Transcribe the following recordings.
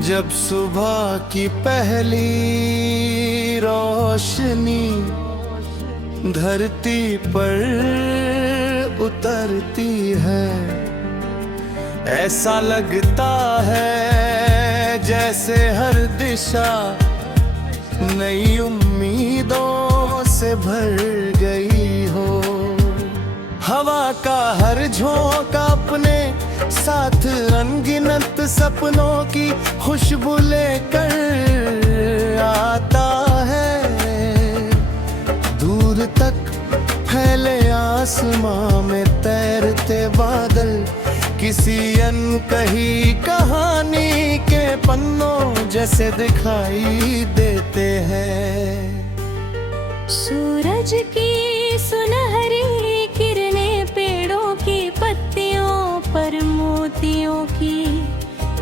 जब सुबह की पहली रोशनी धरती पर उतरती है, ऐसा लगता है जैसे हर दिशा नई उम्मीदों से भर गई हो। हवा का हर झोंका अपने साथ अनगिनत सपनों की खुशबू लेकर आता है। दूर तक फैले आसमां में तैरते बादल किसी अनकही कहानी के पन्नों जैसे दिखाई देते हैं। सूरज की सुनहरी किरणें पेड़ों की पत्तियों पर मोतियों की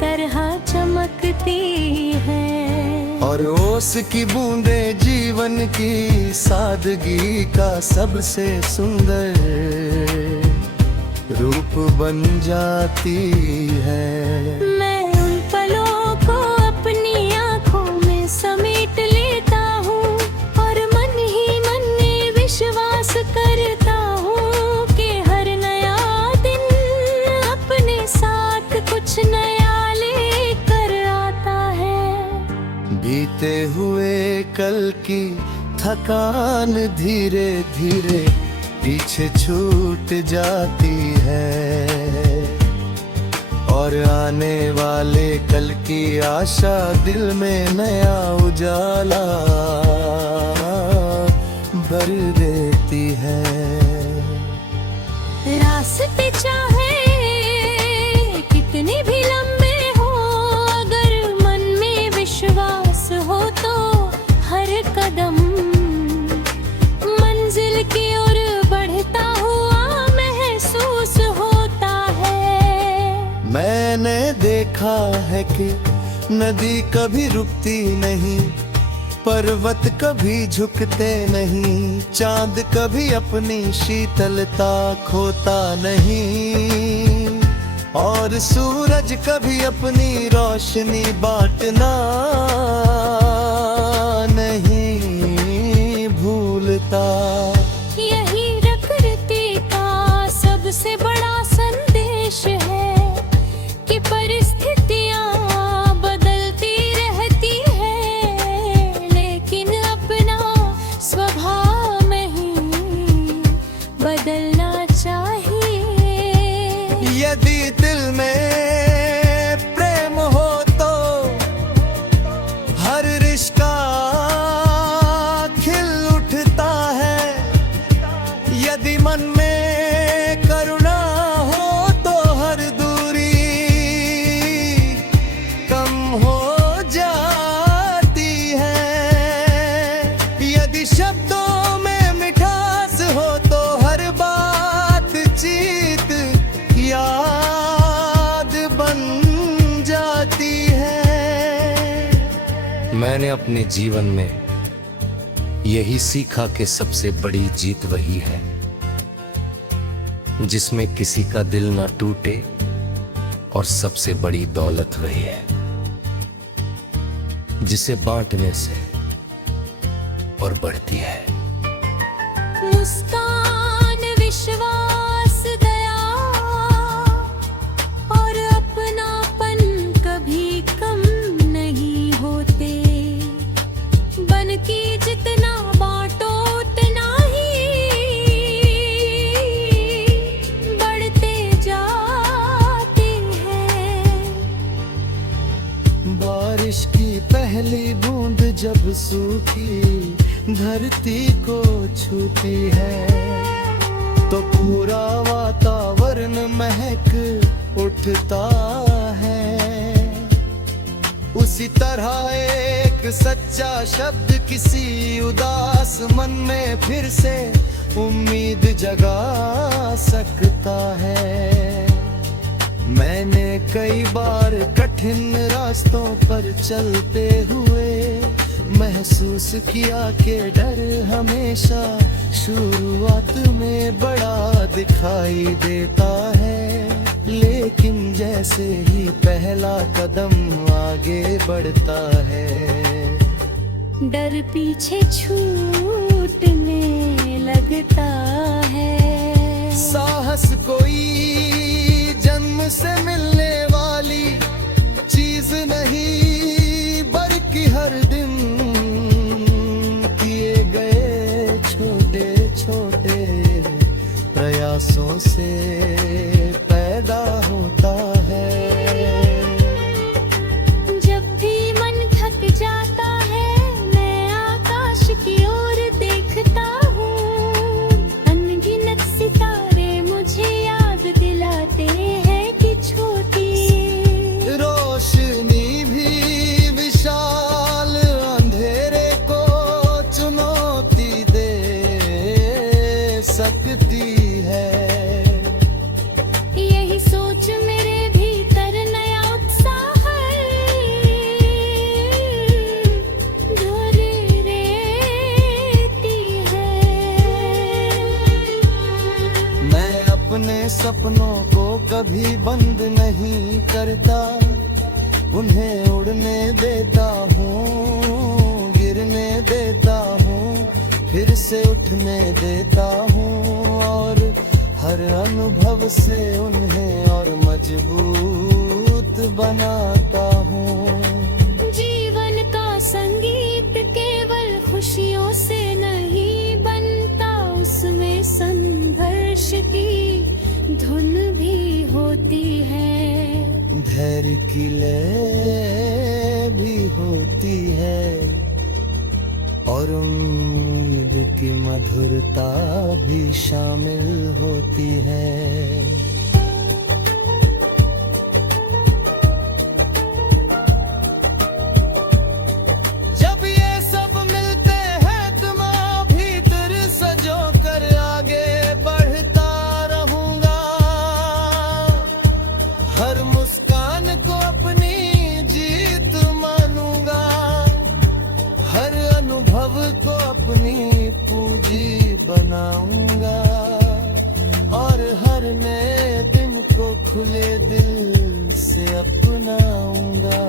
तरह चमकती हैं, और ओस की बूंदे जीवन की सादगी का सबसे सुंदर रूप बन जाती है। मैं उन पलों को अपनी आंखों में समेट लेता हूँ और मन ही मन में विश्वास करता हूँ कि हर नया दिन अपने साथ कुछ नया लेकर आता है। बीते हुए कल की थकान धीरे धीरे पीछे छूट जाती है, और आने वाले कल की आशा दिल में नया उजाला भर देती है। रास्ते चाहे कितने भी लंबे हो, अगर मन में विश्वास हो तो हर कदम मंजिल की ओर बढ़ता हुआ महसूस होता है। मैंने देखा है कि नदी कभी रुकती नहीं, पर्वत कभी झुकते नहीं, चांद कभी अपनी शीतलता खोता नहीं, और सूरज कभी अपनी रोशनी बांटना नहीं भूलता। यही प्रकृति का सबसे बड़ा संदेश है कि परिस्थितियाँ बदलती रहती है, लेकिन अपना स्वभाव नहीं बदलना चाहिए। यदि दिल में प्रेम हो तो हर रिश्ता खिल उठता है, यदि मन में करुणा हो तो हर दूरी कम हो जाती है, यदि शब्दों में मिठास हो तो हर बातचीत याद बन जाती है। मैंने अपने जीवन में यही सीखा कि सबसे बड़ी जीत वही है जिसमें किसी का दिल ना टूटे, और सबसे बड़ी दौलत वही है जिसे बांटने से और बढ़ती है। मुस्कान, विश्वास, दया और अपनापन कभी कम नहीं होते, बन की जितना बांटो उतना ही बढ़ते जाते हैं। बारिश की पहली बूंद जब सूखी धरती को छूती है तो पूरा वातावरण महक उठता है। उसी तरह एक सच्चा शब्द किसी उदास मन में फिर से उम्मीद जगा सकता है। मैंने कई बार कठिन रास्तों पर चलते हुए महसूस किया कि डर हमेशा शुरुआत में बड़ा दिखाई देता है, लेकिन जैसे वैसे ही पहला कदम आगे बढ़ता है। डर पीछे छूटने लगता है। साहस कोई जन्म से मिलने वाली चीज नहीं, बल्कि हर दिन किए गए छोटे छोटे प्रयासों से पैदा होता है। जब भी मन थक जाता है मैं आकाश की ओर देखता हूँ। अनगिनत सितारे मुझे याद दिलाते हैं कि छोटी रोशनी भी विशाल अंधेरे को चुनौती दे सकती है। यही सोच मेरे भीतर नया उत्साह भर देती है। मैं अपने सपनों को कभी बंद नहीं करता, उन्हें उड़ने देता हूँ, गिरने देता हूँ, फिर से उठने देता हूँ, और हर अनुभव से उन्हें और मजबूत बनाता हूँ। जीवन का संगीत केवल खुशियों से नहीं बनता, उसमें संघर्ष की धुन भी होती है। धैर्य की लय भी होती है, और उम्मीद की मधुरता भी शामिल होती है। जब ये सब मिलते हैं तुम भीतर सजो कर आगे बढ़ता रहूंगा। हर मुस्कान को अपनी जीत मानूंगा, हर अनुभव को अपनी पूंजी बनाऊंगा, और हर नए दिन को खुले दिल से अपनाऊंगा।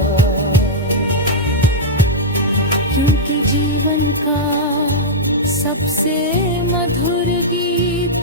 क्योंकि जीवन का सबसे मधुर गीत